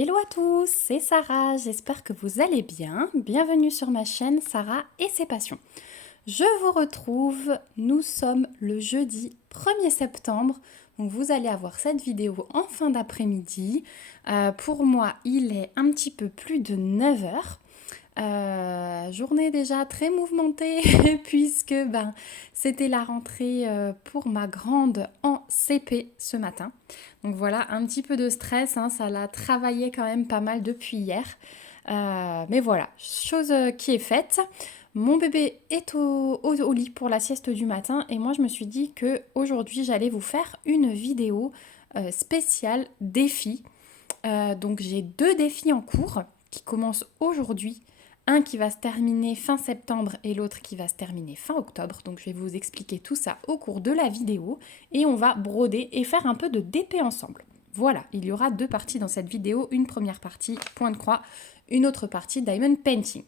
Hello à tous, c'est Sarah, j'espère que vous allez bien. Bienvenue sur ma chaîne Sarah et ses passions. Je vous retrouve, nous sommes le jeudi 1er septembre, donc vous allez avoir cette vidéo en fin d'après-midi. Pour moi, il est un petit peu plus de 9 heures. Journée déjà très mouvementée puisque c'était la rentrée pour ma grande en CP ce matin. Donc voilà, un petit peu de stress, hein, ça l'a travaillé quand même pas mal depuis hier. Mais voilà, chose qui est faite. Mon bébé est au lit pour la sieste du matin et moi je me suis dit que aujourd'hui j'allais vous faire une vidéo spéciale défi. Donc j'ai deux défis en cours qui commencent aujourd'hui. Un qui va se terminer fin septembre et l'autre qui va se terminer fin octobre. Donc je vais vous expliquer tout ça au cours de la vidéo et on va broder et faire un peu de DP ensemble. Voilà, il y aura deux parties dans cette vidéo. Une première partie point de croix, une autre partie diamond painting.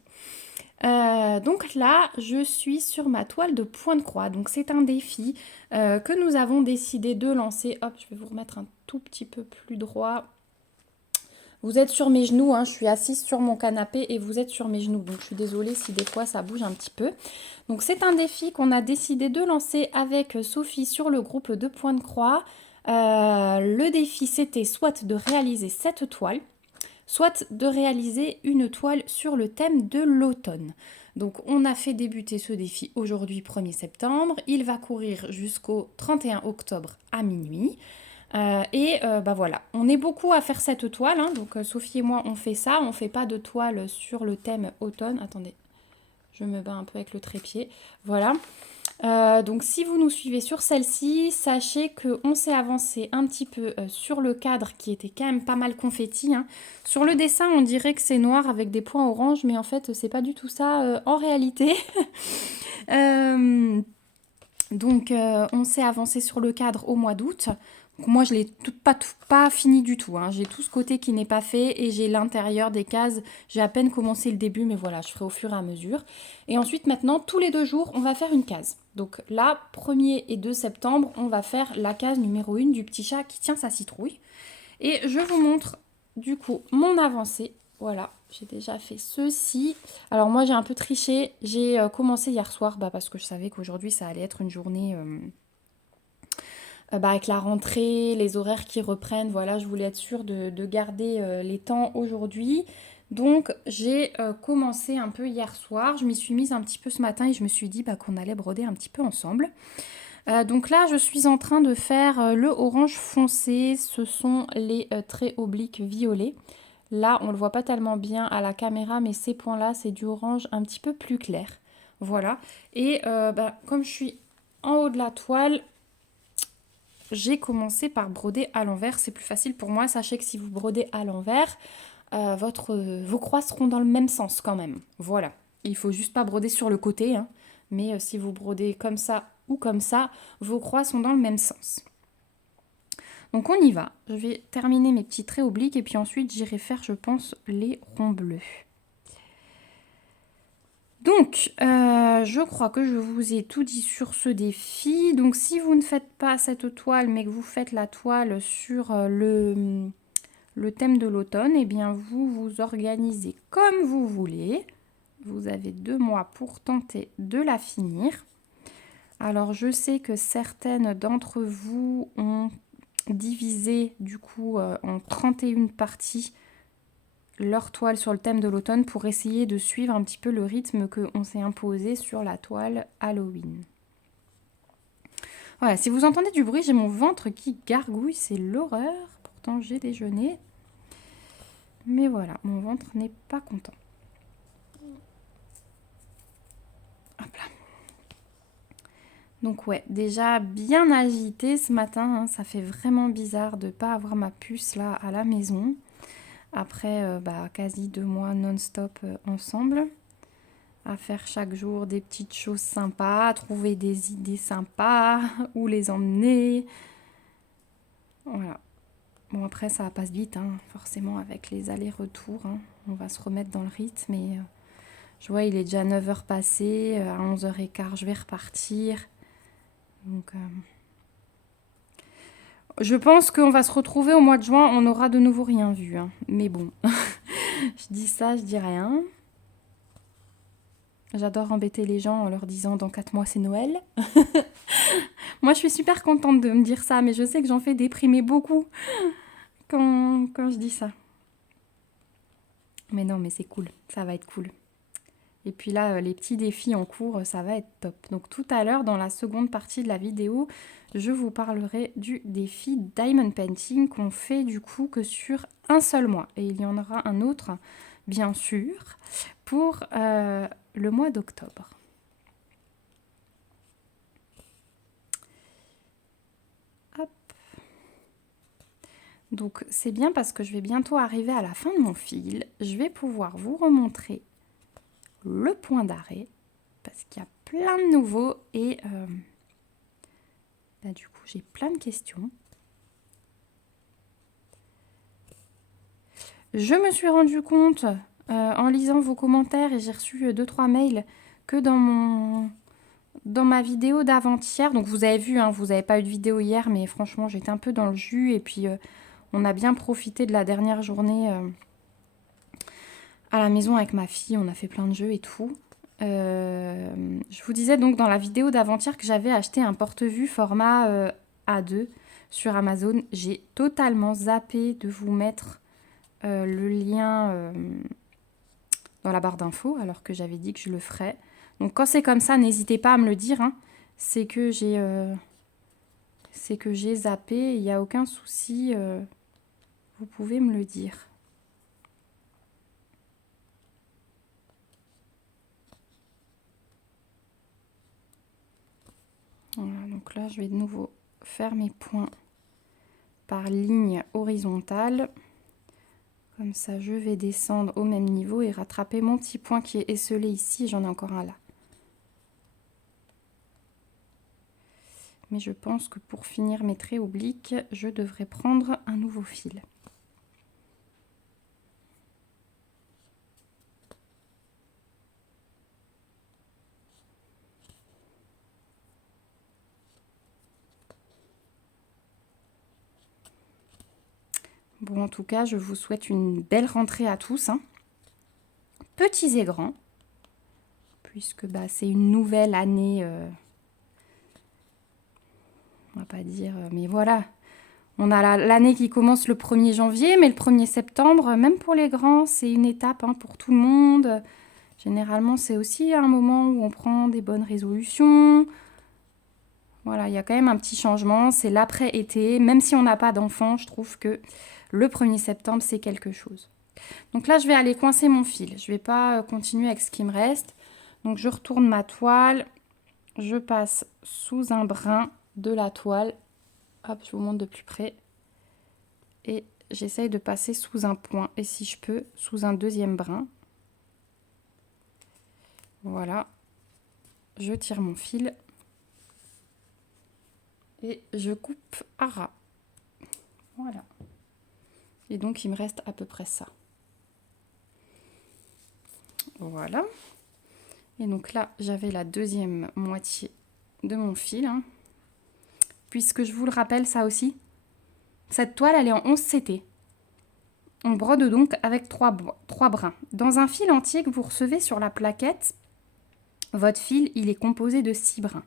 Donc là, je suis sur ma toile de point de croix. Donc c'est un défi que nous avons décidé de lancer. Hop, je vais vous remettre un tout petit peu plus droit. Vous êtes sur mes genoux, hein, je suis assise sur mon canapé et vous êtes sur mes genoux. Donc je suis désolée si des fois ça bouge un petit peu. Donc c'est un défi qu'on a décidé de lancer avec Sophie sur le groupe de Point de Croix. Le défi c'était soit de réaliser cette toile, soit de réaliser une toile sur le thème de l'automne. Donc on a fait débuter ce défi aujourd'hui 1er septembre. Il va courir jusqu'au 31 octobre à minuit. Voilà, on est beaucoup à faire cette toile, hein. Donc Sophie et moi on fait ça, on fait pas de toile sur le thème automne. Attendez, je me bats un peu avec le trépied, voilà. Donc si vous nous suivez sur celle-ci, sachez qu'on s'est avancé un petit peu sur le cadre qui était quand même pas mal confetti, hein. Sur le dessin on dirait que c'est noir avec des points orange, mais en fait c'est pas du tout ça en réalité. On s'est avancé sur le cadre au mois d'août. Moi, je l'ai pas fini du tout, hein. J'ai tout ce côté qui n'est pas fait et j'ai l'intérieur des cases. J'ai à peine commencé le début, mais voilà, je ferai au fur et à mesure. Et ensuite, maintenant, tous les 2 jours, on va faire une case. Donc là, 1er et 2 septembre, on va faire la case numéro 1 du petit chat qui tient sa citrouille. Et je vous montre du coup mon avancée. Voilà, j'ai déjà fait ceci. Alors moi, j'ai un peu triché. J'ai commencé hier soir parce que je savais qu'aujourd'hui, ça allait être une journée... avec la rentrée, les horaires qui reprennent, voilà, je voulais être sûre de garder les temps aujourd'hui. Donc j'ai commencé un peu hier soir, je m'y suis mise un petit peu ce matin et je me suis dit qu'on allait broder un petit peu ensemble. Donc là je suis en train de faire le orange foncé, ce sont les traits obliques violets. Là on ne le voit pas tellement bien à la caméra mais ces points là c'est du orange un petit peu plus clair. Voilà, et comme je suis en haut de la toile, j'ai commencé par broder à l'envers, c'est plus facile pour moi. Sachez que si vous brodez à l'envers, vos croix seront dans le même sens quand même. Voilà, il faut juste pas broder sur le côté, hein. Mais si vous brodez comme ça ou comme ça, vos croix sont dans le même sens. Donc on y va, je vais terminer mes petits traits obliques et puis ensuite j'irai faire, je pense, les ronds bleus. Donc, je crois que je vous ai tout dit sur ce défi. Donc, si vous ne faites pas cette toile, mais que vous faites la toile sur le thème de l'automne, eh bien, vous vous organisez comme vous voulez. Vous avez 2 mois pour tenter de la finir. Alors, je sais que certaines d'entre vous ont divisé, du coup, en 31 parties leur toile sur le thème de l'automne pour essayer de suivre un petit peu le rythme qu'on s'est imposé sur la toile Halloween. Voilà, si vous entendez du bruit, j'ai mon ventre qui gargouille, c'est l'horreur. Pourtant, j'ai déjeuné. Mais voilà, mon ventre n'est pas content. Hop là. Donc ouais, déjà bien agité ce matin, hein, ça fait vraiment bizarre de ne pas avoir ma puce là à la maison. Après quasi 2 mois non-stop ensemble, à faire chaque jour des petites choses sympas, à trouver des idées sympas, où les emmener. Voilà. Bon après ça passe vite, hein, forcément avec les allers-retours, hein. On va se remettre dans le rythme et je vois il est déjà 9 heures passées, à 11h15 je vais repartir. Donc Je pense qu'on va se retrouver au mois de juin, on n'aura de nouveau rien vu, hein. Mais bon, je dis ça, je dis rien. J'adore embêter les gens en leur disant dans 4 mois c'est Noël. Moi je suis super contente de me dire ça, mais je sais que j'en fais déprimer beaucoup quand je dis ça. Mais non, mais c'est cool, ça va être cool. Et puis là, les petits défis en cours, ça va être top. Donc tout à l'heure, dans la seconde partie de la vidéo, je vous parlerai du défi Diamond Painting qu'on fait du coup que sur un seul mois. Et il y en aura un autre, bien sûr, pour le mois d'octobre. Hop. Donc c'est bien parce que je vais bientôt arriver à la fin de mon fil. Je vais pouvoir vous remontrer le point d'arrêt parce qu'il y a plein de nouveaux et là du coup j'ai plein de questions. Je me suis rendu compte en lisant vos commentaires et j'ai reçu 2-3 mails que dans ma vidéo d'avant-hier, donc vous avez vu, hein, vous n'avez pas eu de vidéo hier, mais franchement j'étais un peu dans le jus et puis on a bien profité de la dernière journée à la maison avec ma fille, on a fait plein de jeux et tout. Je vous disais donc dans la vidéo d'avant-hier que j'avais acheté un porte-vue format A2 sur Amazon. J'ai totalement zappé de vous mettre le lien dans la barre d'infos, alors que j'avais dit que je le ferais. Donc quand c'est comme ça, n'hésitez pas à me le dire, hein. C'est que j'ai zappé, il n'y a aucun souci, vous pouvez me le dire. Voilà, donc là, je vais de nouveau faire mes points par ligne horizontale. Comme ça, je vais descendre au même niveau et rattraper mon petit point qui est esselé ici. J'en ai encore un là. Mais je pense que pour finir mes traits obliques, je devrais prendre un nouveau fil. Bon, en tout cas, je vous souhaite une belle rentrée à tous, hein. Petits et grands, puisque bah, c'est une nouvelle année, on va pas dire, mais voilà. On a l'année qui commence le 1er janvier, mais le 1er septembre, même pour les grands, c'est une étape, hein, pour tout le monde. Généralement, c'est aussi un moment où on prend des bonnes résolutions. Voilà, il y a quand même un petit changement, c'est l'après-été. Même si on n'a pas d'enfant, je trouve que le 1er septembre, c'est quelque chose. Donc là, je vais aller coincer mon fil. Je ne vais pas continuer avec ce qui me reste. Donc je retourne ma toile. Je passe sous un brin de la toile. Hop, je vous montre de plus près. Et j'essaye de passer sous un point. Et si je peux, sous un deuxième brin. Voilà. Je tire mon fil. Et je coupe à ras. Voilà. Et donc, il me reste à peu près ça. Voilà. Et donc là, j'avais la deuxième moitié de mon fil. Hein. Puisque je vous le rappelle, ça aussi, cette toile, elle est en 11 CT. On brode donc avec 3 brins. Dans un fil entier que vous recevez sur la plaquette, votre fil, il est composé de 6 brins.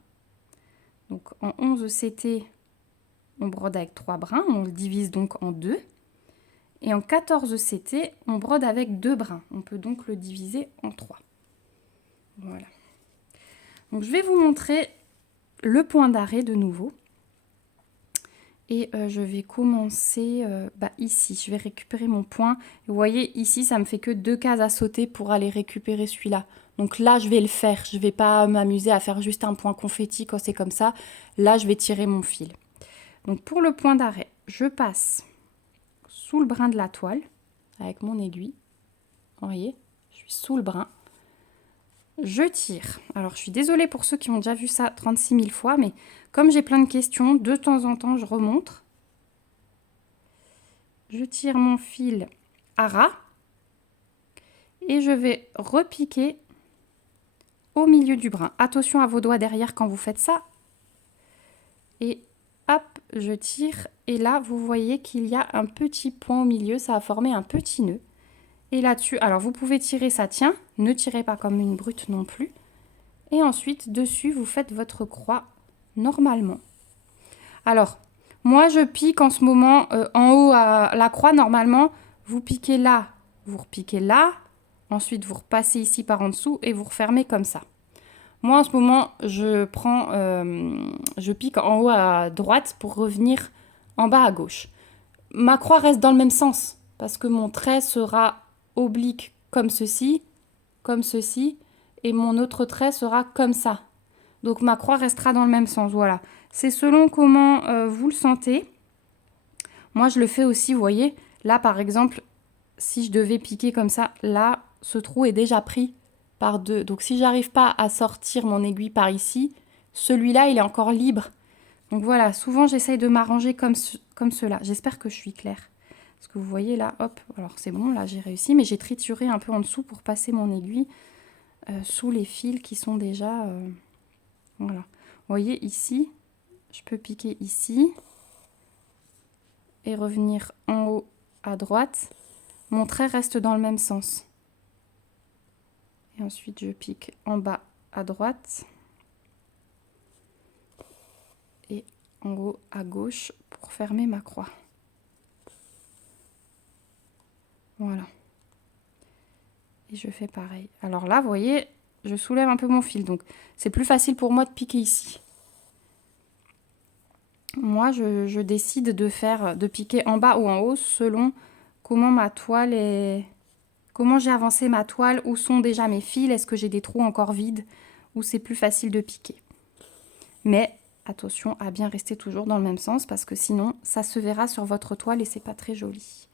Donc en 11 CT, on brode avec 3 brins. On le divise donc en 2. Et en 14 CT, on brode avec 2 brins. On peut donc le diviser en 3. Voilà. Donc je vais vous montrer le point d'arrêt de nouveau. Et je vais commencer ici. Je vais récupérer mon point. Et vous voyez, ici, ça me fait que 2 cases à sauter pour aller récupérer celui-là. Donc là, je vais le faire. Je ne vais pas m'amuser à faire juste un point confetti quand c'est comme ça. Là, je vais tirer mon fil. Donc pour le point d'arrêt, je passe sous le brin de la toile avec mon aiguille. Vous voyez, je suis sous le brin. Je tire. Alors, je suis désolée pour ceux qui ont déjà vu ça 36 000 fois, mais comme j'ai plein de questions, de temps en temps, je remonte. Je tire mon fil à ras et je vais repiquer au milieu du brin. Attention à vos doigts derrière quand vous faites ça. Et hop, je tire et là vous voyez qu'il y a un petit point au milieu, ça a formé un petit nœud. Et là-dessus, alors vous pouvez tirer, ça tient, ne tirez pas comme une brute non plus. Et ensuite, dessus, vous faites votre croix normalement. Alors, moi je pique en ce moment en haut à la croix, normalement, vous piquez là, vous repiquez là, ensuite vous repassez ici par en dessous et vous refermez comme ça. Moi en ce moment, je pique en haut à droite pour revenir en bas à gauche. Ma croix reste dans le même sens parce que mon trait sera oblique comme ceci, et mon autre trait sera comme ça. Donc ma croix restera dans le même sens, voilà. C'est selon comment vous le sentez. Moi je le fais aussi, vous voyez, là par exemple, si je devais piquer comme ça, là, ce trou est déjà pris par deux. Donc si j'arrive pas à sortir mon aiguille par ici, celui-là il est encore libre. Donc voilà, souvent j'essaye de m'arranger comme cela. J'espère que je suis claire. Parce que vous voyez là, hop, alors c'est bon, là j'ai réussi, mais j'ai trituré un peu en dessous pour passer mon aiguille sous les fils qui sont déjà... voilà. Vous voyez ici, je peux piquer ici et revenir en haut à droite. Mon trait reste dans le même sens. Et ensuite je pique en bas à droite et en haut à gauche pour fermer ma croix. Voilà. Et je fais pareil. Alors là, vous voyez, je soulève un peu mon fil. Donc, c'est plus facile pour moi de piquer ici. Moi, je décide de piquer en bas ou en haut selon comment ma toile est... Comment j'ai avancé ma toile, où sont déjà mes fils, est-ce que j'ai des trous encore vides, où c'est plus facile de piquer. Mais attention à bien rester toujours dans le même sens parce que sinon, ça se verra sur votre toile et c'est pas très joli.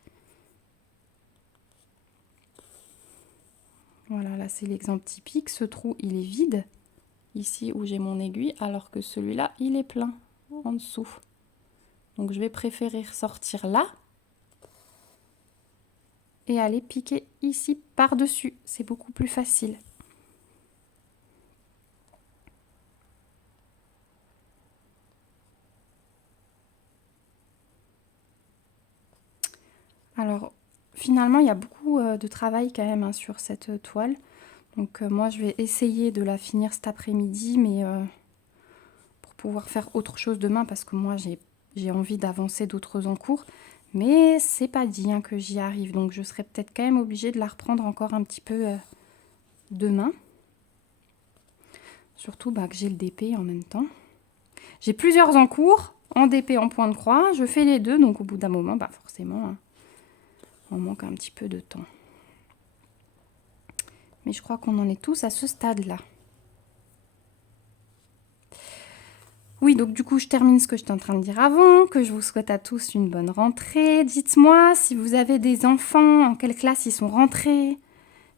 Voilà, là c'est l'exemple typique. Ce trou, il est vide, ici où j'ai mon aiguille, alors que celui-là, il est plein en dessous. Donc je vais préférer sortir là et aller piquer ici par-dessus. C'est beaucoup plus facile. Alors, finalement, il y a beaucoup de travail quand même sur cette toile. Donc moi, je vais essayer de la finir cet après-midi, mais pour pouvoir faire autre chose demain, parce que moi, j'ai envie d'avancer d'autres encours. Mais c'est pas dit hein, que j'y arrive, donc je serai peut-être quand même obligée de la reprendre encore un petit peu demain. Surtout que j'ai le DP en même temps. J'ai plusieurs encours, en DP, en point de croix. Je fais les deux, donc au bout d'un moment, forcément, hein, on manque un petit peu de temps. Mais je crois qu'on en est tous à ce stade-là. Oui, donc du coup, je termine ce que j'étais en train de dire avant, que je vous souhaite à tous une bonne rentrée. Dites-moi si vous avez des enfants, en quelle classe ils sont rentrés,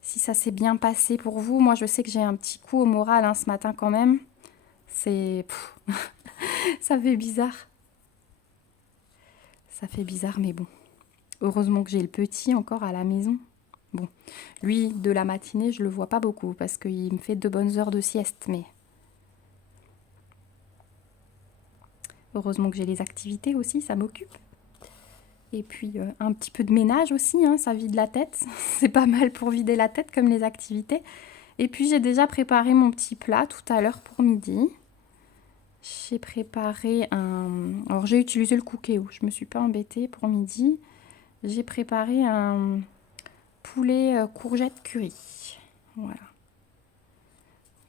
si ça s'est bien passé pour vous. Moi, je sais que j'ai un petit coup au moral hein, ce matin quand même. C'est... ça fait bizarre. Ça fait bizarre, mais bon. Heureusement que j'ai le petit encore à la maison. Bon, lui, de la matinée, je le vois pas beaucoup parce qu'il me fait de bonnes heures de sieste, mais... Heureusement que j'ai les activités aussi, ça m'occupe. Et puis un petit peu de ménage aussi, hein, ça vide la tête. C'est pas mal pour vider la tête comme les activités. Et puis j'ai déjà préparé mon petit plat tout à l'heure pour midi. J'ai préparé un... Alors j'ai utilisé le Cookéo, je me suis pas embêtée pour midi. J'ai préparé un poulet courgette curry. Voilà.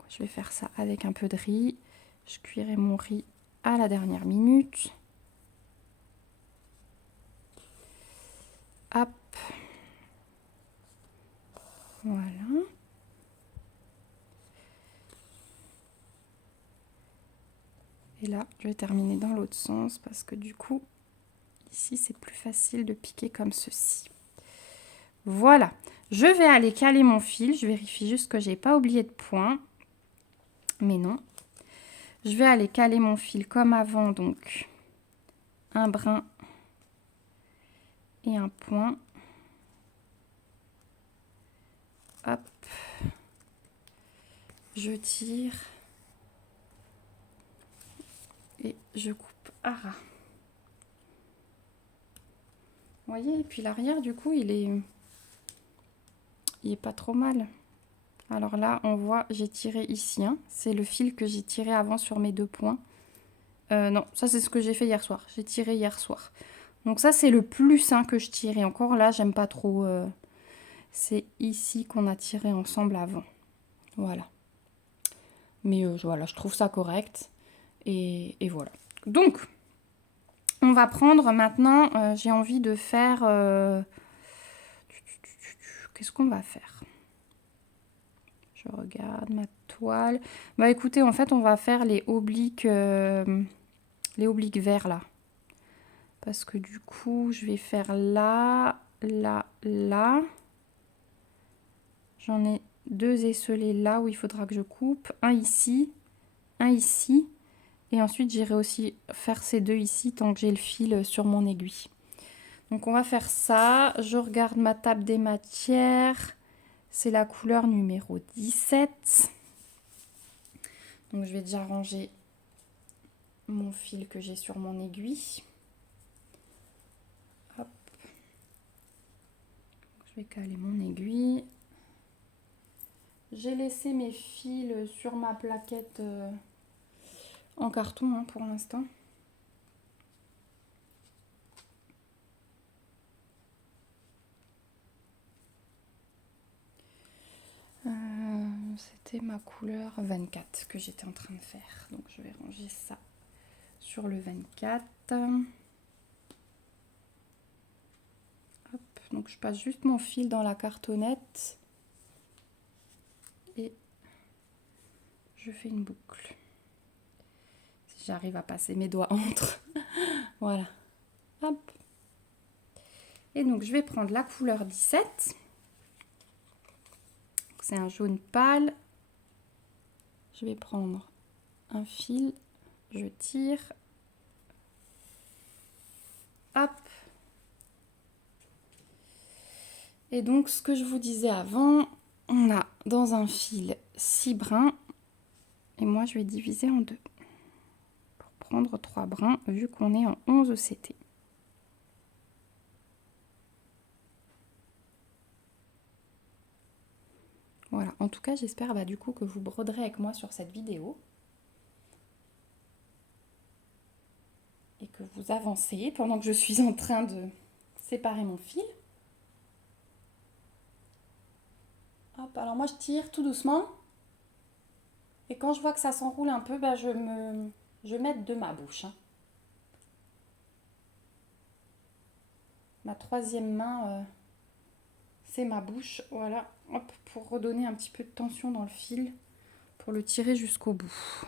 Je vais faire ça avec un peu de riz. Je cuirai mon riz à la dernière minute. Hop. Voilà. Et là, je vais terminer dans l'autre sens parce que du coup, ici, c'est plus facile de piquer comme ceci. Voilà. Je vais aller caler mon fil. Je vérifie juste que j'ai pas oublié de point. Mais non. Je vais aller caler mon fil comme avant. Donc, un brin et un point. Hop. Je tire. Et je coupe à ras. voyez, et puis l'arrière, du coup, il est pas trop mal. Alors là, on voit, j'ai tiré ici, hein. C'est le fil que j'ai tiré avant sur mes 2 points. Non, ça c'est ce que j'ai fait hier soir. J'ai tiré hier soir. Donc ça, c'est le plus que je tire. Et encore là, j'aime pas trop. C'est ici qu'on a tiré ensemble avant. Voilà. Mais voilà, je trouve ça correct. Et voilà. Donc, on va prendre maintenant, j'ai envie de faire... Qu'est-ce qu'on va faire? Je regarde ma toile. Bah écoutez, en fait, on va faire les obliques verts là. Parce que du coup, je vais faire là, là, là. J'en ai 2 esselés là où il faudra que je coupe. Un ici, un ici. Et ensuite, j'irai aussi faire ces 2 ici tant que j'ai le fil sur mon aiguille. Donc, on va faire ça. Je regarde ma table des matières. C'est la couleur numéro 17. Donc, je vais déjà ranger mon fil que j'ai sur mon aiguille. Hop. Je vais caler mon aiguille. J'ai laissé mes fils sur ma plaquette en carton pour l'instant. C'était ma couleur 24 que j'étais en train de faire. Donc je vais ranger ça sur le 24. Hop, donc je passe juste mon fil dans la cartonnette. Et je fais une boucle. Si j'arrive à passer mes doigts entre. Voilà. Hop. Et donc je vais prendre la couleur 17. C'est un jaune pâle. Je vais prendre un fil, je tire. Hop. Et donc ce que je vous disais avant, on a dans un fil 6 brins. Et moi je vais diviser en 2. Pour prendre 3 brins vu qu'on est en 11 CT. Voilà, en tout cas j'espère du coup que vous broderez avec moi sur cette vidéo. Et que vous avancez pendant que je suis en train de séparer mon fil. Hop, alors moi je tire tout doucement. Et quand je vois que ça s'enroule un peu, je m'aide de ma bouche. Ma troisième main, c'est ma bouche. Voilà, hop, pour redonner un petit peu de tension dans le fil, pour le tirer jusqu'au bout.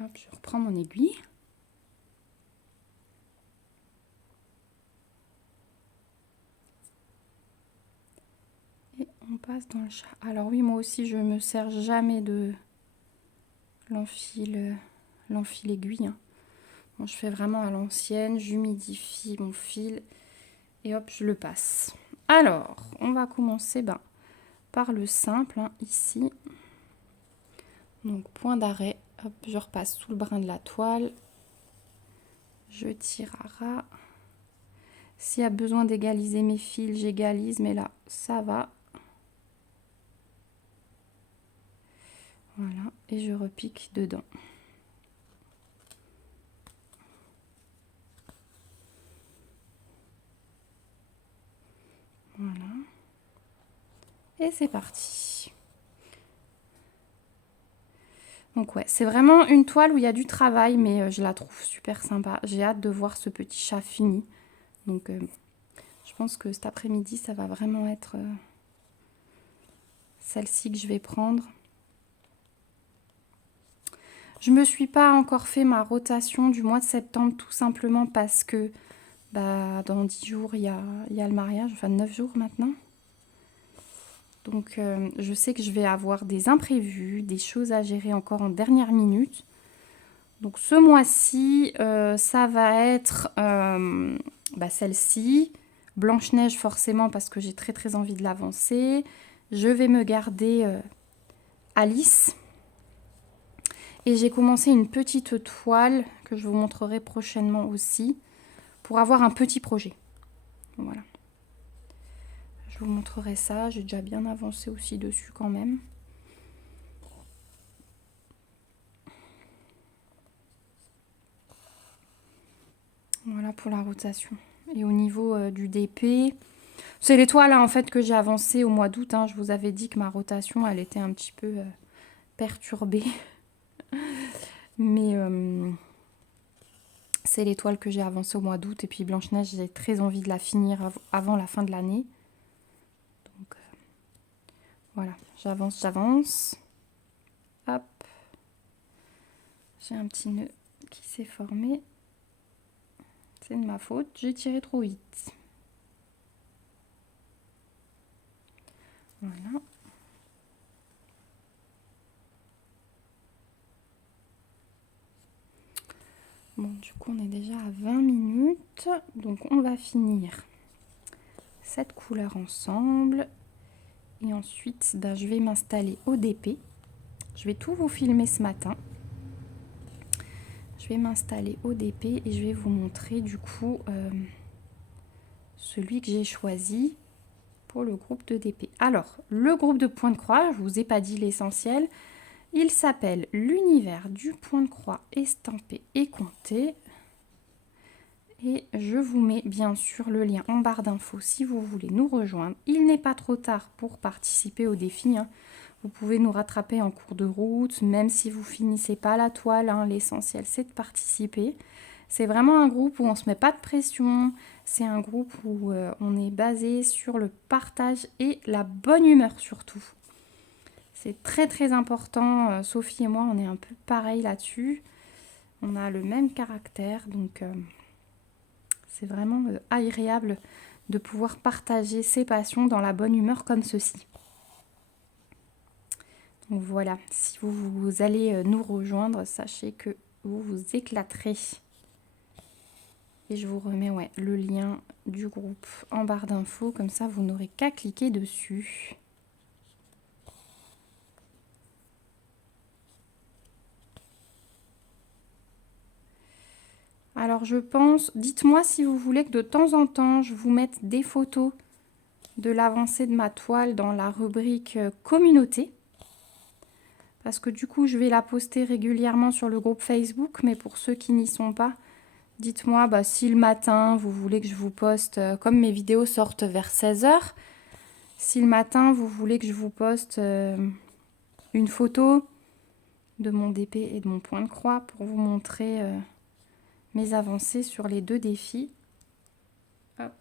Hop, je reprends mon aiguille. Et on passe dans le chat. Alors oui, moi aussi, je me sers jamais de l'enfil aiguille. Bon, je fais vraiment à l'ancienne, j'humidifie mon fil et hop, je le passe. Alors, on va commencer par le simple, ici. Donc, point d'arrêt, hop, je repasse sous le brin de la toile. Je tire à ras. S'il y a besoin d'égaliser mes fils, j'égalise, mais là, ça va. Voilà, et je repique dedans. Voilà. Et c'est parti. Donc ouais, c'est vraiment une toile où il y a du travail, mais je la trouve super sympa. J'ai hâte de voir ce petit chat fini. Donc je pense que cet après-midi, ça va vraiment être celle-ci que je vais prendre. Je ne me suis pas encore fait ma rotation du mois de septembre, tout simplement parce que dans 10 jours, il y a le mariage, enfin 9 jours maintenant. Donc je sais que je vais avoir des imprévus, des choses à gérer encore en dernière minute. Donc ce mois-ci, ça va être celle-ci. Blanche-Neige forcément parce que j'ai très très envie de l'avancer. Je vais me garder Alice. Et j'ai commencé une petite toile que je vous montrerai prochainement aussi pour avoir un petit projet. Voilà. Je vous montrerai ça. J'ai déjà bien avancé aussi dessus quand même. Voilà pour la rotation. Et au niveau du DP, c'est l'étoile en fait que j'ai avancé au mois d'août. Hein. Je vous avais dit que ma rotation, elle était un petit peu perturbée. Mais c'est l'étoile que j'ai avancée au mois d'août. Et puis Blanche-Neige, j'ai très envie de la finir avant la fin de l'année. Donc voilà, j'avance. Hop. J'ai un petit nœud qui s'est formé. C'est de ma faute, j'ai tiré trop vite. Voilà. Bon, du coup, on est déjà à 20 minutes. Donc, on va finir cette couleur ensemble. Et ensuite, ben, je vais m'installer au DP. Je vais tout vous filmer ce matin. Je vais m'installer au DP et je vais vous montrer du coup celui que j'ai choisi pour le groupe de DP. Alors, le groupe de point de croix, je ne vous ai pas dit l'essentiel. Il s'appelle l'univers du point de croix estampé et compté. Et je vous mets bien sûr le lien en barre d'infos si vous voulez nous rejoindre. Il n'est pas trop tard pour participer au défi. Hein. Vous pouvez nous rattraper en cours de route, même si vous finissez pas la toile. Hein. L'essentiel, c'est de participer. C'est vraiment un groupe où on ne se met pas de pression. C'est un groupe où on est basé sur le partage et la bonne humeur surtout. C'est très très important. Sophie et moi, on est un peu pareil là-dessus. On a le même caractère, donc c'est vraiment agréable de pouvoir partager ses passions dans la bonne humeur comme ceci. Donc voilà, si vous allez nous rejoindre, sachez que vous vous éclaterez. Et je vous remets le lien du groupe en barre d'infos, comme ça vous n'aurez qu'à cliquer dessus. Alors je pense, dites-moi si vous voulez que de temps en temps je vous mette des photos de l'avancée de ma toile dans la rubrique communauté. Parce que du coup je vais la poster régulièrement sur le groupe Facebook, mais pour ceux qui n'y sont pas, dites-moi si le matin vous voulez que je vous poste, comme mes vidéos sortent vers 16 h, si le matin vous voulez que je vous poste une photo de mon DP et de mon point de croix pour vous montrer mes avancées sur les deux défis. Hop.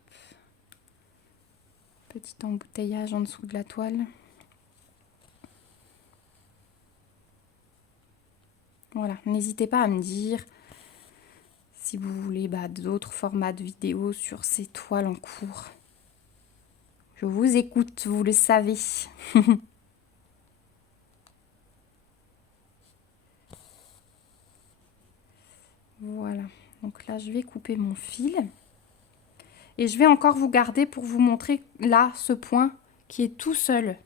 Petit embouteillage en dessous de la toile. Voilà, n'hésitez pas à me dire si vous voulez d'autres formats de vidéos sur ces toiles en cours. Je vous écoute, vous le savez. Voilà, donc là je vais couper mon fil. Et je vais encore vous garder pour vous montrer là ce point qui est tout seul.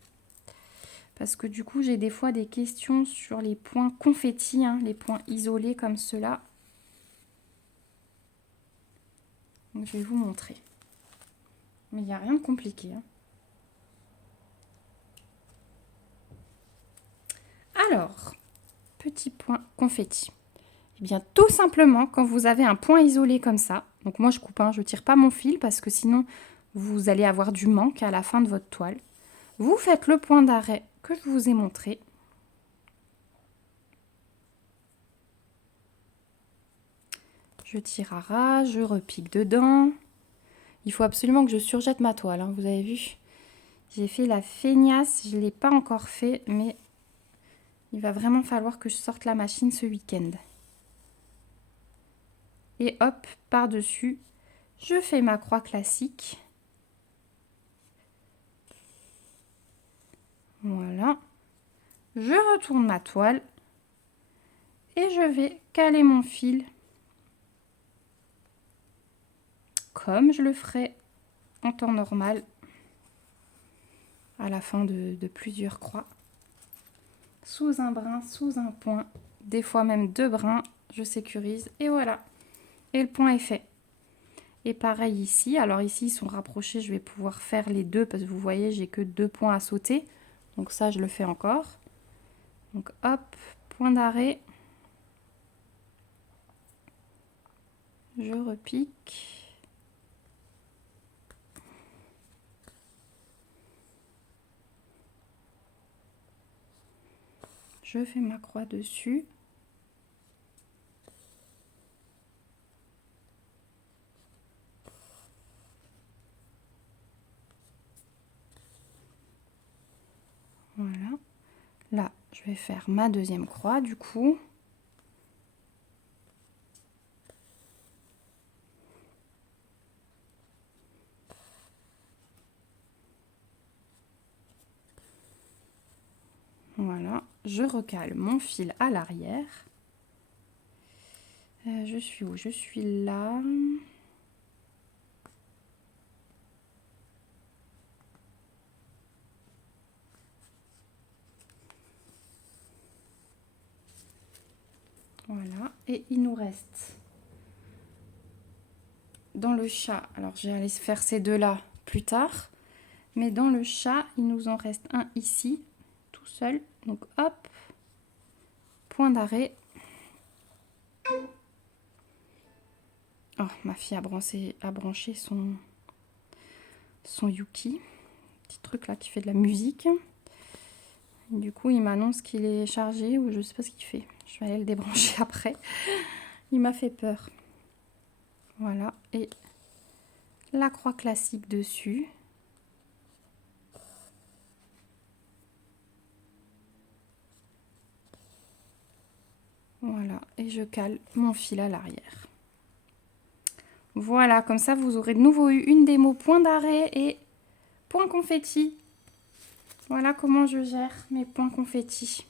Parce que du coup j'ai des fois des questions sur les points confettis, hein, les points isolés comme ceux-là. Donc je vais vous montrer. Mais il n'y a rien de compliqué. Hein. Alors, petit point confetti. Eh bien, tout simplement, quand vous avez un point isolé comme ça, donc moi je coupe, je ne tire pas mon fil parce que sinon vous allez avoir du manque à la fin de votre toile. Vous faites le point d'arrêt que je vous ai montré. Je tire à ras, je repique dedans. Il faut absolument que je surjette ma toile, hein, vous avez vu. J'ai fait la feignasse, je ne l'ai pas encore fait, mais il va vraiment falloir que je sorte la machine ce week-end. Et hop, par-dessus, je fais ma croix classique. Voilà. Je retourne ma toile et je vais caler mon fil comme je le ferai en temps normal à la fin de plusieurs croix. Sous un brin, sous un point, des fois même deux brins, je sécurise et voilà. Et le point est fait. Et pareil ici. Alors ici, ils sont rapprochés. Je vais pouvoir faire les deux parce que vous voyez, j'ai que 2 points à sauter. Donc ça, je le fais encore. Donc hop, point d'arrêt. Je repique. Je fais ma croix dessus. Voilà. Là, je vais faire ma deuxième croix du coup. Voilà, je recale mon fil à l'arrière. Je suis où? Je suis là. Voilà, et il nous reste dans le chat, alors je vais aller faire ces deux-là plus tard, mais dans le chat, il nous en reste un ici, tout seul. Donc hop, point d'arrêt. Oh, ma fille a branché son Yuki, petit truc là qui fait de la musique. Du coup, il m'annonce qu'il est chargé ou je sais pas ce qu'il fait. Je vais aller le débrancher après. Il m'a fait peur. Voilà, et la croix classique dessus. Voilà, et je cale mon fil à l'arrière. Voilà, comme ça, vous aurez de nouveau eu une démo point d'arrêt et point confetti. Voilà comment je gère mes points confetti.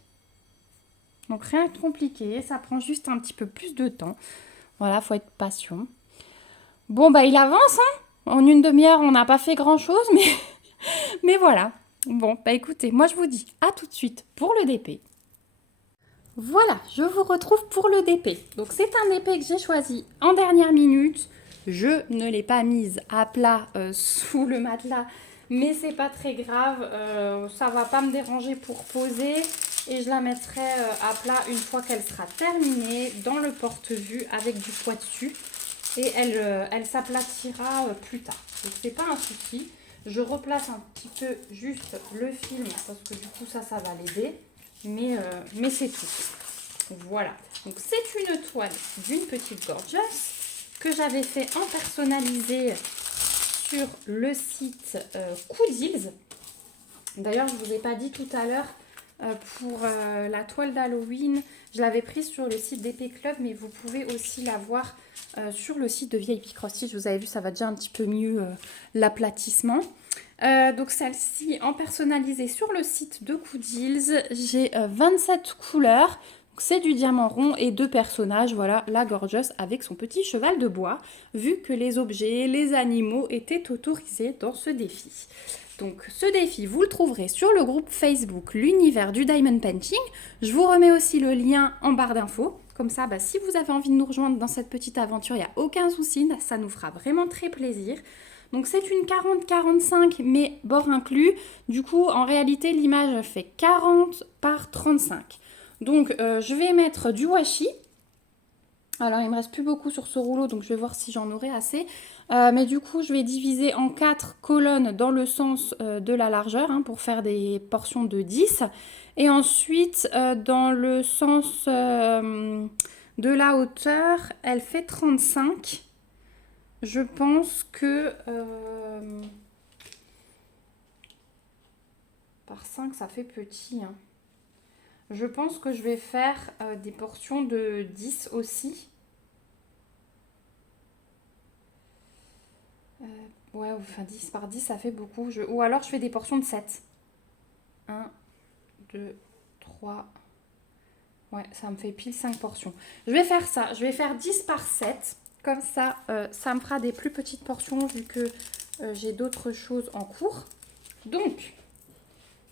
Donc rien de compliqué, ça prend juste un petit peu plus de temps. Voilà, faut être patient. Bon, bah il avance, hein. En une demi-heure, on n'a pas fait grand-chose, mais voilà. Bon, bah écoutez, moi je vous dis à tout de suite pour le DP. Voilà, je vous retrouve pour le DP. Donc c'est un DP que j'ai choisi en dernière minute. Je ne l'ai pas mise à plat sous le matelas, mais c'est pas très grave. Ça va pas me déranger pour poser et je la mettrai à plat une fois qu'elle sera terminée dans le porte-vue avec du poids dessus et elle s'aplatira plus tard. Donc c'est pas un souci. Je replace un petit peu juste le film parce que du coup ça va l'aider. Mais c'est tout. Voilà. Donc c'est une toile d'une petite gorgeous que j'avais fait en personnalisé sur le site Coodils. D'ailleurs, je ne vous ai pas dit tout à l'heure pour la toile d'Halloween, je l'avais prise sur le site d'Épée Club, mais vous pouvez aussi la voir sur le site de VIP Cross Stitch. Vous avez vu, ça va déjà un petit peu mieux l'aplatissement. Donc celle-ci en personnalisé sur le site de Coodils, j'ai 27 couleurs. C'est du diamant rond et 2 personnages, voilà, la Gorgeous avec son petit cheval de bois, vu que les objets, les animaux étaient autorisés dans ce défi. Donc ce défi, vous le trouverez sur le groupe Facebook L'Univers du Diamond Painting. Je vous remets aussi le lien en barre d'infos. Comme ça, si vous avez envie de nous rejoindre dans cette petite aventure, il n'y a aucun souci, ça nous fera vraiment très plaisir. Donc c'est une 40-45 mais bord inclus. Du coup, en réalité, l'image fait 40 par 35. Donc je vais mettre du washi. Alors il me reste plus beaucoup sur ce rouleau, donc je vais voir si j'en aurai assez. Mais du coup, je vais diviser en 4 colonnes dans le sens de la largeur pour faire des portions de 10. Et ensuite, dans le sens de la hauteur, elle fait 35. Je pense que par 5, ça fait petit. Je pense que je vais faire des portions de 10 aussi. Ouais, enfin 10 par 10, ça fait beaucoup. Ou alors je fais des portions de 7. 1, 2, 3. Ouais, ça me fait pile 5 portions. Je vais faire ça. Je vais faire 10 par 7. Comme ça, ça me fera des plus petites portions vu que j'ai d'autres choses en cours. Donc,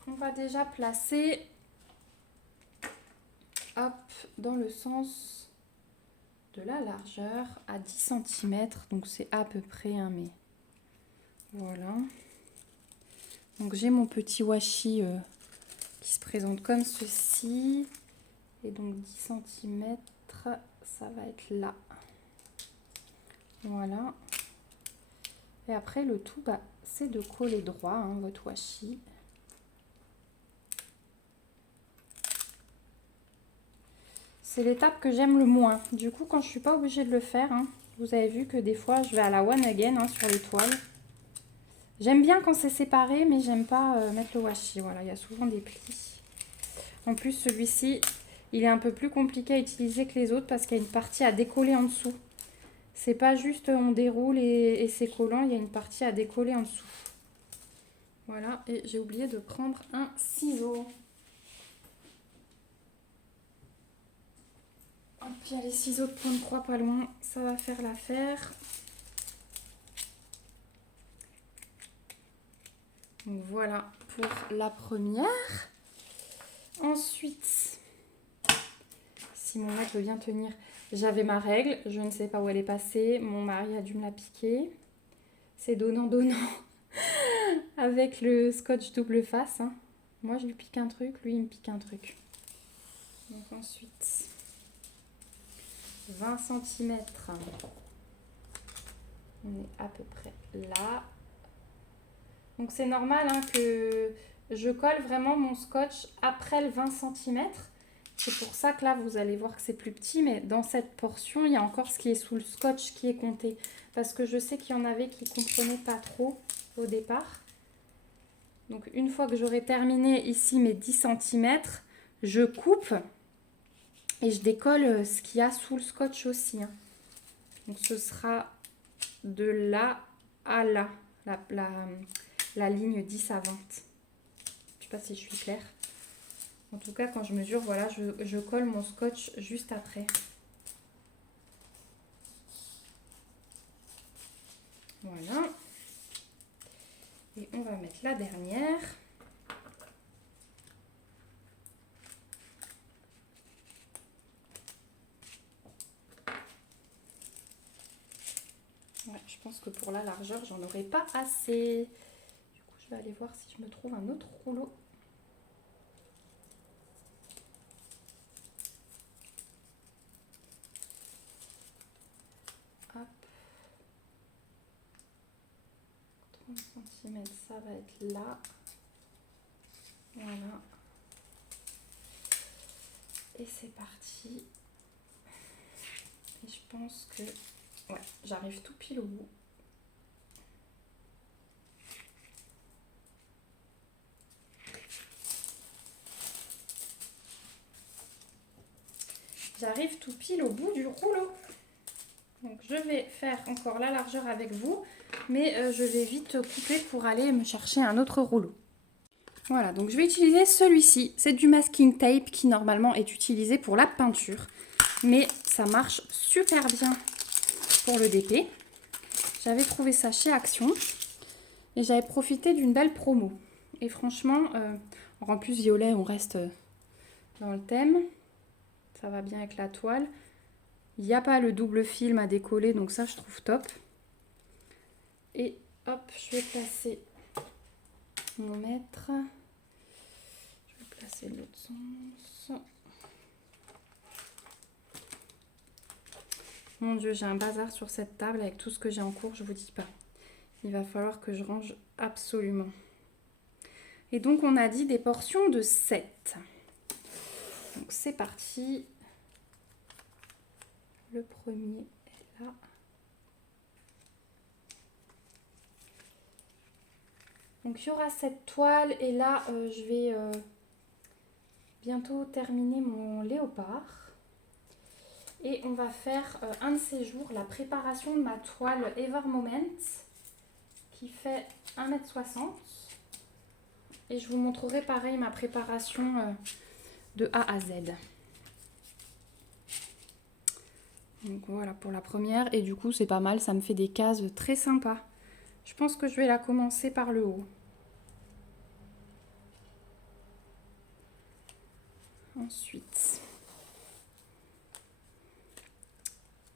on va déjà placer, hop, dans le sens de la largeur à 10 cm. Donc c'est à peu près un mais voilà. Donc j'ai mon petit washi qui se présente comme ceci. Et donc 10 cm, ça va être là. Voilà. Et après le tout, c'est de coller droit votre washi. C'est l'étape que j'aime le moins. Du coup, quand je suis pas obligée de le faire, vous avez vu que des fois, je vais à la one again sur les toiles. J'aime bien quand c'est séparé, mais j'aime pas mettre le washi. Voilà, il y a souvent des plis. En plus, celui-ci, il est un peu plus compliqué à utiliser que les autres parce qu'il y a une partie à décoller en dessous. C'est pas juste on déroule et c'est collant, il y a une partie à décoller en dessous. Voilà, et j'ai oublié de prendre un ciseau. Hop, il y a les ciseaux de point de croix pas loin, ça va faire l'affaire. Donc voilà pour la première. Ensuite, si mon mec veut bien tenir, j'avais ma règle, je ne sais pas où elle est passée, mon mari a dû me la piquer. C'est donnant-donnant avec le scotch double face. Moi je lui pique un truc, lui il me pique un truc. Donc ensuite, 20 cm. On est à peu près là. Donc c'est normal que je colle vraiment mon scotch après le 20 cm. C'est pour ça que là, vous allez voir que c'est plus petit. Mais dans cette portion, il y a encore ce qui est sous le scotch qui est compté. Parce que je sais qu'il y en avait qui ne comprenaient pas trop au départ. Donc une fois que j'aurai terminé ici mes 10 cm, je coupe et je décolle ce qu'il y a sous le scotch aussi. Donc ce sera de là à là, la ligne 10 à 20. Je ne sais pas si je suis claire. En tout cas, quand je mesure, voilà, je colle mon scotch juste après. Voilà. Et on va mettre la dernière. Ouais, je pense que pour la largeur, j'en aurai pas assez. Du coup, je vais aller voir si je me trouve un autre rouleau. Hop. 30 cm, ça va être là. Voilà. Et c'est parti. Et je pense que... Ouais, j'arrive tout pile au bout. J'arrive tout pile au bout du rouleau. Donc je vais faire encore la largeur avec vous, mais je vais vite couper pour aller me chercher un autre rouleau. Voilà, donc je vais utiliser celui-ci. C'est du masking tape qui normalement est utilisé pour la peinture, mais ça marche super bien pour le DP. J'avais trouvé ça chez Action et j'avais profité d'une belle promo. Et franchement, en plus violet, on reste dans le thème. Ça va bien avec la toile. Il n'y a pas le double film à décoller, donc ça je trouve top. Et hop, je vais placer mon mètre. Je vais placer l'autre sens. Mon Dieu, j'ai un bazar sur cette table avec tout ce que j'ai en cours, je vous dis pas. Il va falloir que je range absolument. Et donc on a dit des portions de 7. Donc c'est parti. Le premier est là. Donc il y aura cette toile et là je vais bientôt terminer mon léopard. Et on va faire un de ces jours la préparation de ma toile Ever Moment qui fait 1,60 m. Et je vous montrerai pareil ma préparation de A à Z. Donc voilà pour la première. Et du coup c'est pas mal, ça me fait des cases très sympas. Je pense que je vais la commencer par le haut. Ensuite,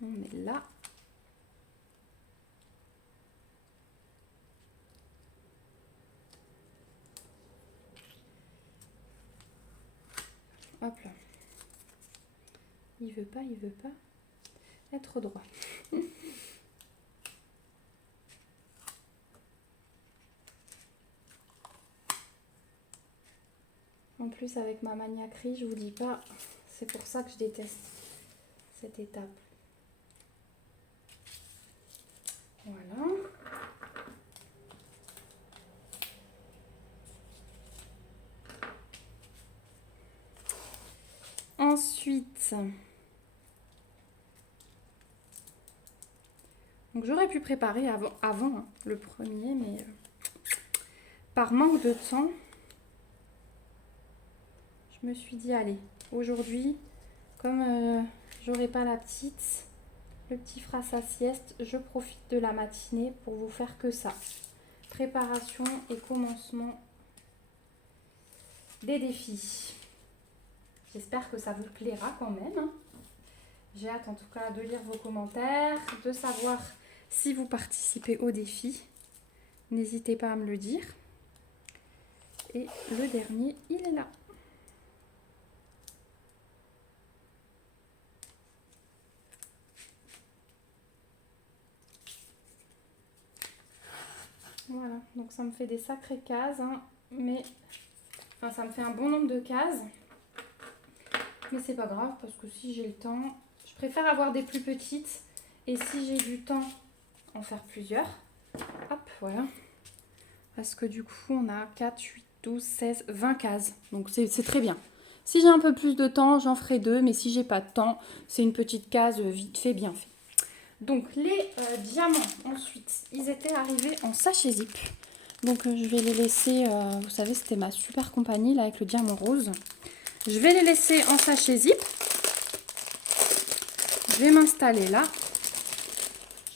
On met là. Hop là. Il veut pas être droit. En plus, avec ma maniaquerie, je vous dis pas, c'est pour ça que je déteste cette étape. Voilà. Ensuite, donc j'aurais pu préparer avant hein, le premier, mais par manque de temps, je me suis dit allez, aujourd'hui, comme j'aurai pas la petite, le petit fera sa sieste, je profite de la matinée pour vous faire que ça. Préparation et commencement des défis. J'espère que ça vous plaira quand même, hein. J'ai hâte en tout cas de lire vos commentaires, de savoir si vous participez au défi. N'hésitez pas à me le dire. Et le dernier, il est là. Voilà, donc ça me fait des sacrées cases, hein, mais enfin, ça me fait un bon nombre de cases. Mais c'est pas grave parce que si j'ai le temps, je préfère avoir des plus petites. Et si j'ai du temps, en faire plusieurs. Hop, voilà. Parce que du coup, on a 4, 8, 12, 16, 20 cases. Donc c'est très bien. Si j'ai un peu plus de temps, j'en ferai 2. Mais si j'ai pas de temps, c'est une petite case vite fait, bien fait. Donc les diamants, ensuite, ils étaient arrivés en sachet zip. Donc je vais les laisser, vous savez, c'était ma super compagnie là avec le diamant rose. Je vais les laisser en sachet zip. Je vais m'installer là.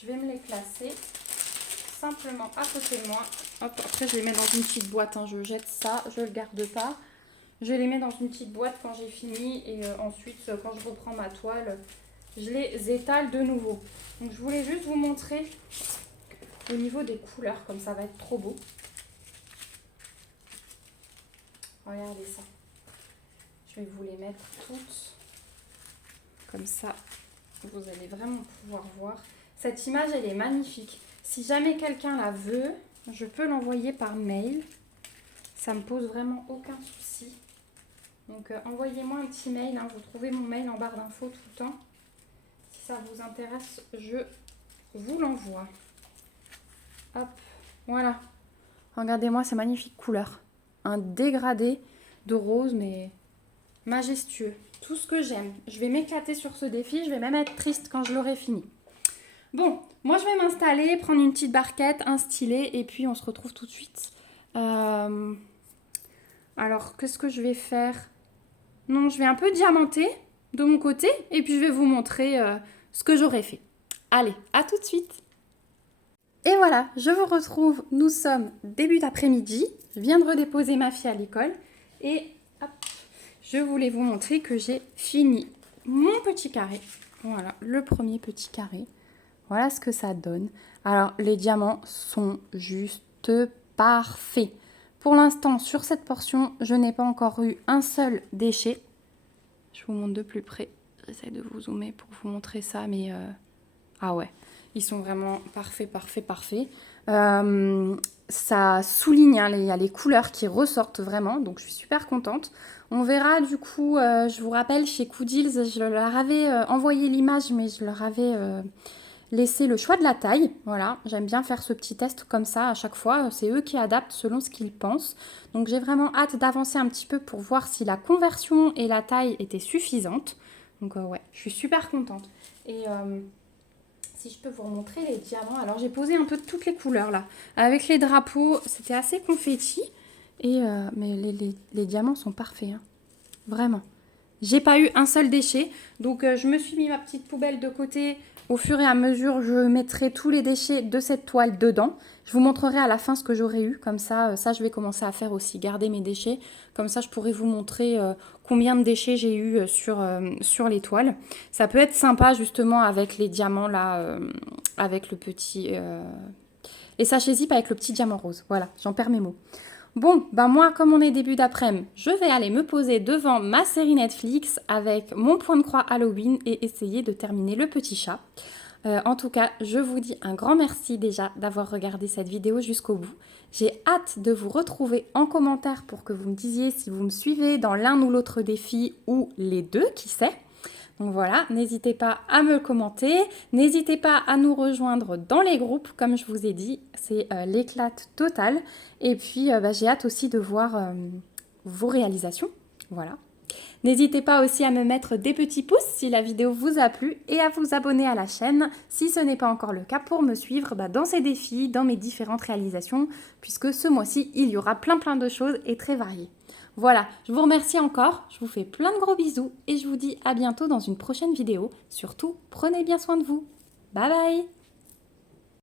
Je vais me les placer simplement à côté de moi. Hop, après je les mets dans une petite boîte, hein. Je jette ça, je ne le garde pas. Je les mets dans une petite boîte quand j'ai fini et ensuite quand je reprends ma toile, je les étale de nouveau. Donc je voulais juste vous montrer au niveau des couleurs, comme ça va être trop beau. Regardez ça. Je vais vous les mettre toutes. Comme ça, vous allez vraiment pouvoir voir. Cette image, elle est magnifique. Si jamais quelqu'un la veut, je peux l'envoyer par mail. Ça me pose vraiment aucun souci. Donc envoyez-moi un petit mail, hein. Vous trouvez mon mail en barre d'infos tout le temps. Si ça vous intéresse, je vous l'envoie. Hop, voilà. Regardez-moi ces magnifiques couleurs. Un dégradé de rose, mais majestueux. Tout ce que j'aime. Je vais m'éclater sur ce défi. Je vais même être triste quand je l'aurai fini. Bon, moi je vais m'installer, prendre une petite barquette, un stylet et puis on se retrouve tout de suite. Alors, qu'est-ce que je vais faire? Non, je vais un peu diamanter de mon côté et puis je vais vous montrer ce que j'aurais fait. Allez, à tout de suite. Et voilà, je vous retrouve. Nous sommes début d'après-midi. Je viens de redéposer ma fille à l'école et hop, je voulais vous montrer que j'ai fini mon petit carré. Voilà, le premier petit carré. Voilà ce que ça donne. Alors, les diamants sont juste parfaits. Pour l'instant, sur cette portion, je n'ai pas encore eu un seul déchet. Je vous montre de plus près. J'essaie de vous zoomer pour vous montrer ça, mais... Ah ouais, ils sont vraiment parfaits, parfaits, parfaits. Ça souligne, hein, il y a les couleurs qui ressortent vraiment, donc je suis super contente. On verra du coup, je vous rappelle, chez Coodills, je leur avais envoyé l'image, mais je leur avais... laisser le choix de la taille, voilà, j'aime bien faire ce petit test comme ça à chaque fois, c'est eux qui adaptent selon ce qu'ils pensent. Donc j'ai vraiment hâte d'avancer un petit peu pour voir si la conversion et la taille étaient suffisantes. Donc ouais, je suis super contente. Et si je peux vous remontrer les diamants, alors j'ai posé un peu de toutes les couleurs là. Avec les drapeaux, c'était assez confetti, et, mais les diamants sont parfaits, hein. Vraiment. J'ai pas eu un seul déchet, donc je me suis mis ma petite poubelle de côté Au fur et à mesure, je mettrai tous les déchets de cette toile dedans. Je vous montrerai à la fin ce que j'aurai eu. Comme ça, je vais commencer à faire aussi, garder mes déchets. Comme ça, je pourrai vous montrer combien de déchets j'ai eu sur les toiles. Ça peut être sympa justement avec les diamants là, avec le petit... les sachets zip avec le petit diamant rose. Voilà, j'en perds mes mots. Bon, ben moi, comme on est début d'après-midi, je vais aller me poser devant ma série Netflix avec mon point de croix Halloween et essayer de terminer le petit chat. En tout cas, je vous dis un grand merci déjà d'avoir regardé cette vidéo jusqu'au bout. J'ai hâte de vous retrouver en commentaire pour que vous me disiez si vous me suivez dans l'un ou l'autre défi ou les deux, qui sait. Donc voilà, n'hésitez pas à me commenter, n'hésitez pas à nous rejoindre dans les groupes, comme je vous ai dit, c'est l'éclate totale. Et puis j'ai hâte aussi de voir vos réalisations, voilà. N'hésitez pas aussi à me mettre des petits pouces si la vidéo vous a plu et à vous abonner à la chaîne si ce n'est pas encore le cas pour me suivre dans ces défis, dans mes différentes réalisations, puisque ce mois-ci, il y aura plein de choses et très variées. Voilà, je vous remercie encore, je vous fais plein de gros bisous et je vous dis à bientôt dans une prochaine vidéo. Surtout, prenez bien soin de vous. Bye bye!